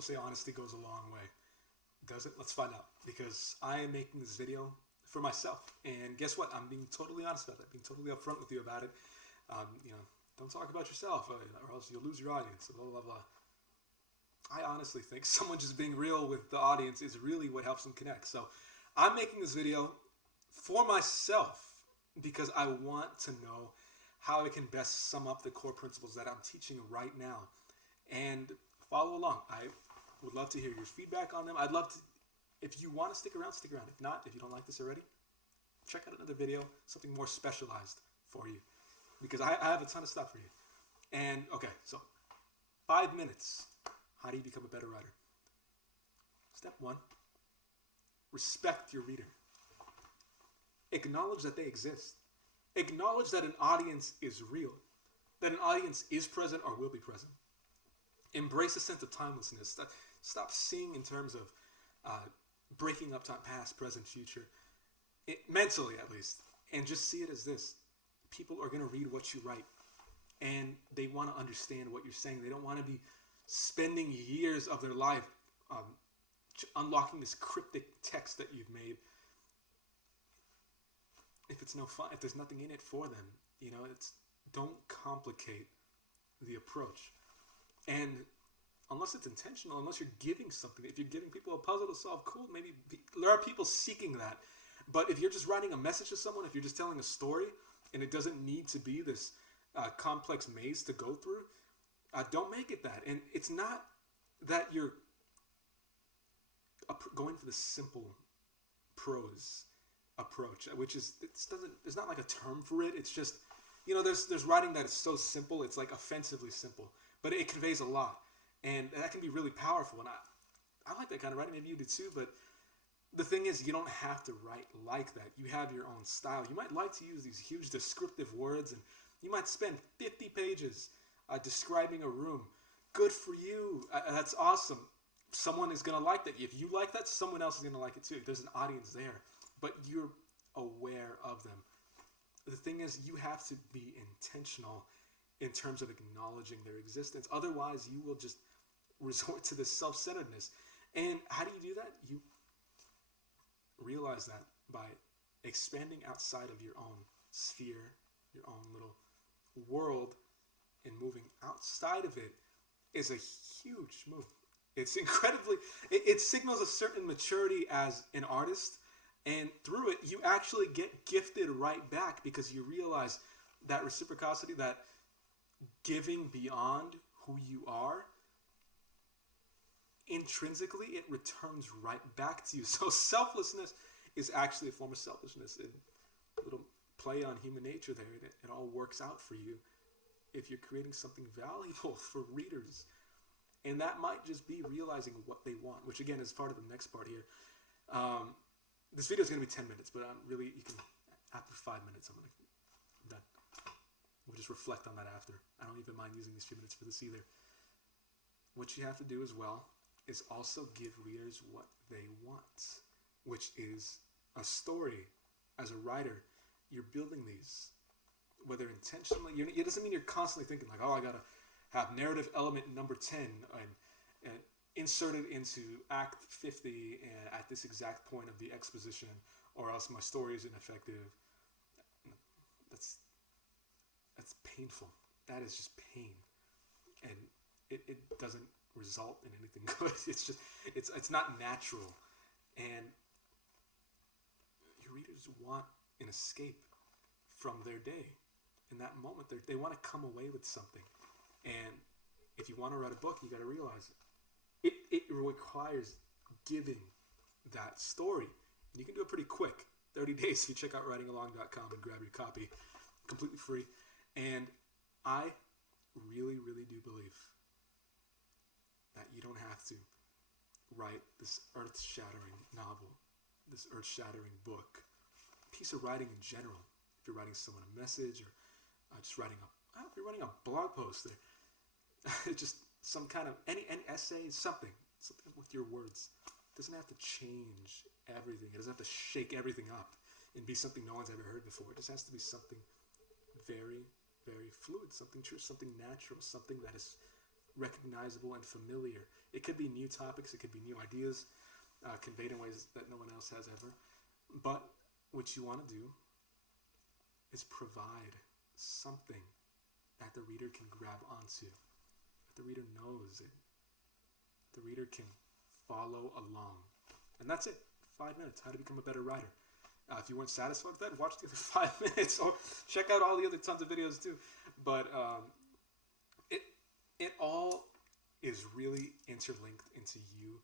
people say honesty goes a long way. Does it? Let's find out. Because I am making this video for myself. And guess what? I'm being totally honest about it. Being totally upfront with you about it. You know, don't talk about yourself or else you'll lose your audience. Blah, blah, blah. I honestly think someone just being real with the audience is really what helps them connect. So I'm making this video for myself because I want to know how I can best sum up the core principles that I'm teaching right now. And follow along. I would love to hear your feedback on them. I'd love to, if you want to stick around, stick around. If not, if you don't like this already, check out another video, something more specialized for you. Because I have a ton of stuff for you. And okay, so 5 minutes. How do you become a better writer? Step 1, respect your reader. Acknowledge that they exist. Acknowledge that an audience is real, that an audience is present or will be present. Embrace a sense of timelessness. Stop seeing in terms of breaking up time, past, present, future, mentally at least, and just see it as this. People are going to read what you write, and they want to understand what you're saying. They don't want to be spending years of their life unlocking this cryptic text that you've made. If it's no fun, if there's nothing in it for them, you know, don't complicate the approach. And unless it's intentional, unless you're giving something, if you're giving people a puzzle to solve, cool, maybe there are people seeking that. But if you're just writing a message to someone, if you're just telling a story, and it doesn't need to be this complex maze to go through, don't make it that. And it's not that you're going for the simple prose approach, which is, there's not like a term for it. It's just, you know, there's writing that is so simple, it's like offensively simple, but it conveys a lot. And that can be really powerful. And I like that kind of writing. Maybe you do too, but the thing is, you don't have to write like that. You have your own style. You might like to use these huge descriptive words, and you might spend 50 pages describing a room. Good for you. That's awesome. Someone is going to like that. If you like that, someone else is going to like it too. There's an audience there, but you're aware of them. The thing is, you have to be intentional in terms of acknowledging their existence. Otherwise, you will just resort to this self-centeredness. And how do you do that? You realize that by expanding outside of your own sphere, your own little world, and moving outside of it is a huge move. It's incredibly, it signals a certain maturity as an artist, and through it, you actually get gifted right back because you realize that reciprocity, that giving beyond who you are, intrinsically, it returns right back to you. So selflessness is actually a form of selfishness. A little play on human nature there. It all works out for you if you're creating something valuable for readers. And that might just be realizing what they want, which again is part of the next part here. This video is going to be 10 minutes, but really, you can, after 5 minutes, I'm done. We'll just reflect on that after. I don't even mind using these few minutes for this either. What you have to do as well is also give readers what they want, which is a story. As a writer, you're building these, whether intentionally, it doesn't mean you're constantly thinking like, oh, I gotta have narrative element number 10 and insert it into act 50 at this exact point of the exposition, or else my story is ineffective. That's painful. That is just pain, and it doesn't result in anything good. It's just it's not natural, and your readers want an escape from their day. In that moment, they want to come away with something. And if you want to write a book, you got to realize it requires giving that story. And you can do it pretty quick. 30 days if you check out writingalong.com and grab your copy. Completely free. And I really, really do believe that you don't have to write this earth-shattering novel, this earth-shattering book, piece of writing in general. If you're writing someone a message, or just if you're writing a blog post, or just some kind of any essay, something with your words. It doesn't have to change everything. It doesn't have to shake everything up and be something no one's ever heard before. It just has to be something very, very fluid, something true, something natural, something that is recognizable and familiar. It could be new topics, it could be new ideas, conveyed in ways that no one else has ever. But what you want to do is provide something that the reader can grab onto, that the reader knows it, the reader can follow along. And that's it. 5 minutes, how to become a better writer. If you weren't satisfied with that, watch the other 5 minutes or check out all the other tons of videos too. But it all is really interlinked into you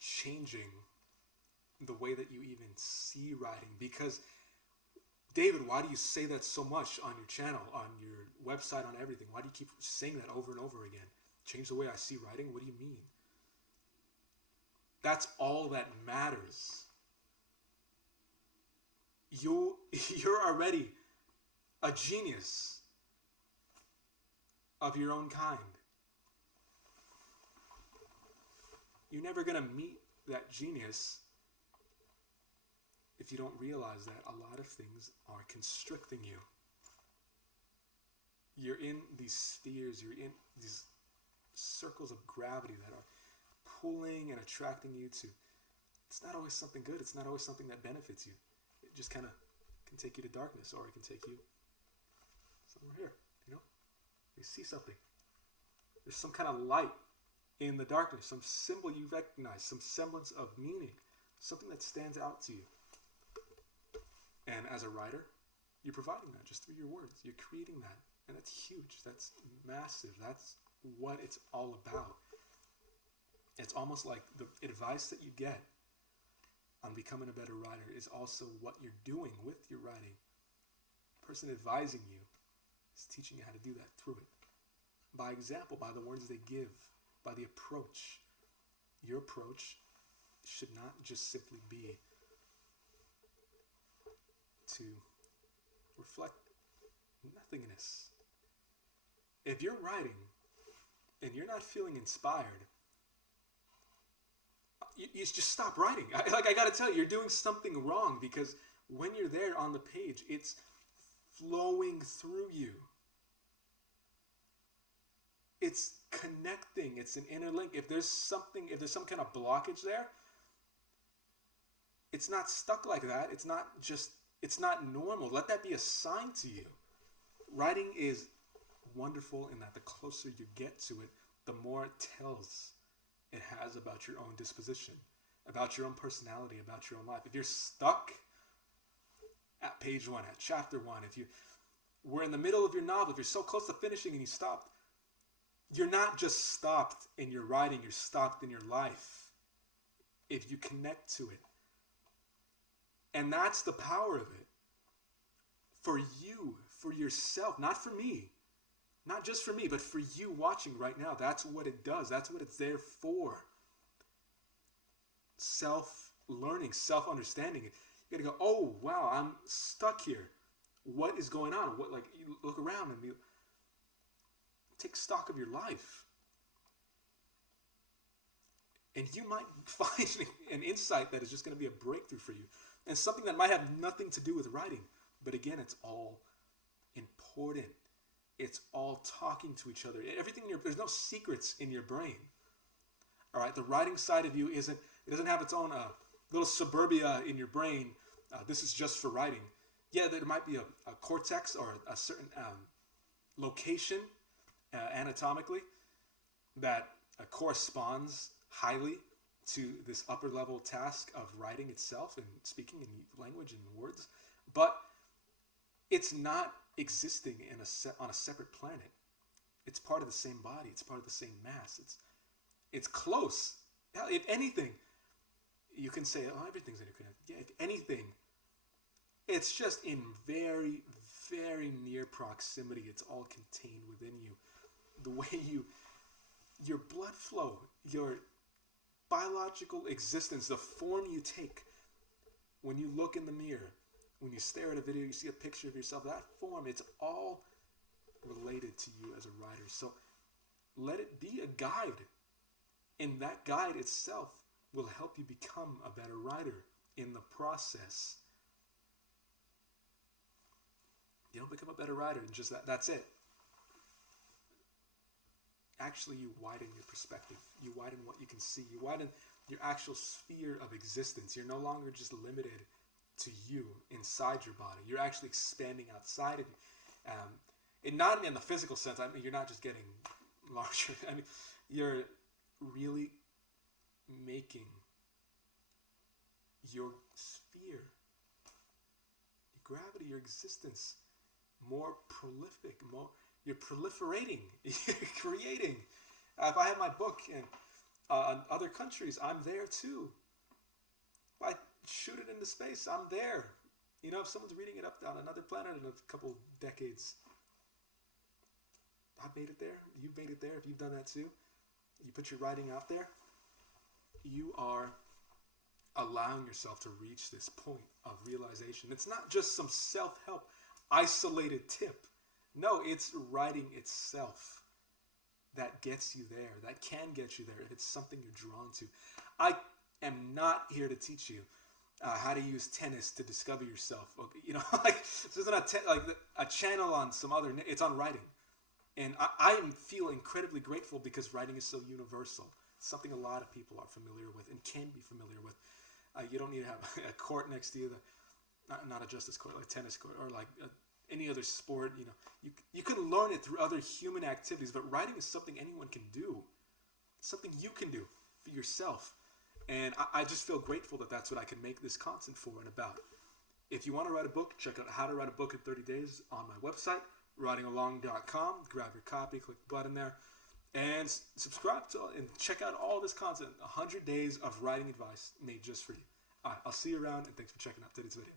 changing the way that you even see writing. Because, David, why do you say that so much on your channel, on your website, on everything? Why do you keep saying that over and over again? Change the way I see writing? What do you mean? That's all that matters. You're already a genius of your own kind. You're never going to meet that genius if you don't realize that a lot of things are constricting you. You're in these spheres, you're in these circles of gravity that are pulling and attracting you to. It's not always something good. It's not always something that benefits you. It just kind of can take you to darkness, or it can take you somewhere here, you know? You see something. There's some kind of light in the darkness, some symbol you recognize, some semblance of meaning, something that stands out to you. And as a writer, you're providing that just through your words. You're creating that. And that's huge. That's massive. That's what it's all about. It's almost like the advice that you get on becoming a better writer is also what you're doing with your writing. The person advising you is teaching you how to do that through it. By example, by the words they give, by the approach. Your approach should not just simply be to reflect nothingness. If you're writing and you're not feeling inspired, you just stop writing. I gotta tell you, you're doing something wrong, because when you're there on the page, it's flowing through you. It's connecting. It's an inner link. If there's some kind of blockage there, it's not stuck like that. It's not normal. Let that be a sign to you. Writing is wonderful in that the closer you get to it, the more it tells it has about your own disposition, about your own personality, about your own life. If you're stuck at page 1, at chapter 1, if you were in the middle of your novel, if you're so close to finishing and you stopped, you're not just stopped in your writing, you're stopped in your life if you connect to it. And that's the power of it. For you, for yourself, not for me. Not just for me, but for you watching right now. That's what it does. That's what it's there for. Self-learning, self-understanding. You gotta go, oh, wow, I'm stuck here. What is going on? You look around and take stock of your life. And you might find an insight that is just going to be a breakthrough for you. And something that might have nothing to do with writing. But again, it's all important. It's all talking to each other. Everything there's no secrets in your brain. All right, the writing side of you doesn't have its own little suburbia in your brain. This is just for writing. Yeah, there might be a cortex or a certain location anatomically that corresponds highly to this upper level task of writing itself and speaking in language and words, but it's not existing on a separate planet. It's part of the same body. It's part of the same mass. It's close. If anything, you can say, oh, everything's interconnected. Yeah, if anything, it's just in very, very near proximity. It's all contained within you. The way your blood flow, your biological existence, the form you take when you look in the mirror, when you stare at a video, you see a picture of yourself, that form, it's all related to you as a writer. So let it be a guide. And that guide itself will help you become a better writer in the process. You don't become a better writer and just that's it. actually you widen your perspective. You widen what you can see. You widen your actual sphere of existence. You're no longer just limited to you inside your body. You're actually expanding outside of you. And not in the physical sense. I mean, you're not just getting larger. I mean, you're really making your sphere, your gravity, your existence more prolific. You're proliferating. You're creating. If I have my book in other countries, I'm there too. If I shoot it into space, I'm there. If someone's reading it up on another planet in a couple decades, I've made it there. You've made it there. If you've done that too, you put your writing out there, you are allowing yourself to reach this point of realization. It's not just some self-help isolated tip. No, it's writing itself that gets you there, that can get you there if it's something you're drawn to. I am not here to teach you how to use tennis to discover yourself. Okay, like this isn't a channel on some other. It's on writing, and I feel incredibly grateful because writing is so universal. It's something a lot of people are familiar with and can be familiar with. You don't need to have a court next to you, not a justice court, like tennis court or like any other sport. You can learn it through other human activities, but writing is something anyone can do. It's something you can do for yourself. And I just feel grateful that that's what I can make this content for and about. If you want to write a book, check out How to Write a Book in 30 Days on my website, writingalong.com. Grab your copy, click the button there, and subscribe to and check out all this content. 100 days of writing advice made just for you. All right, I'll see you around, and thanks for checking out today's video.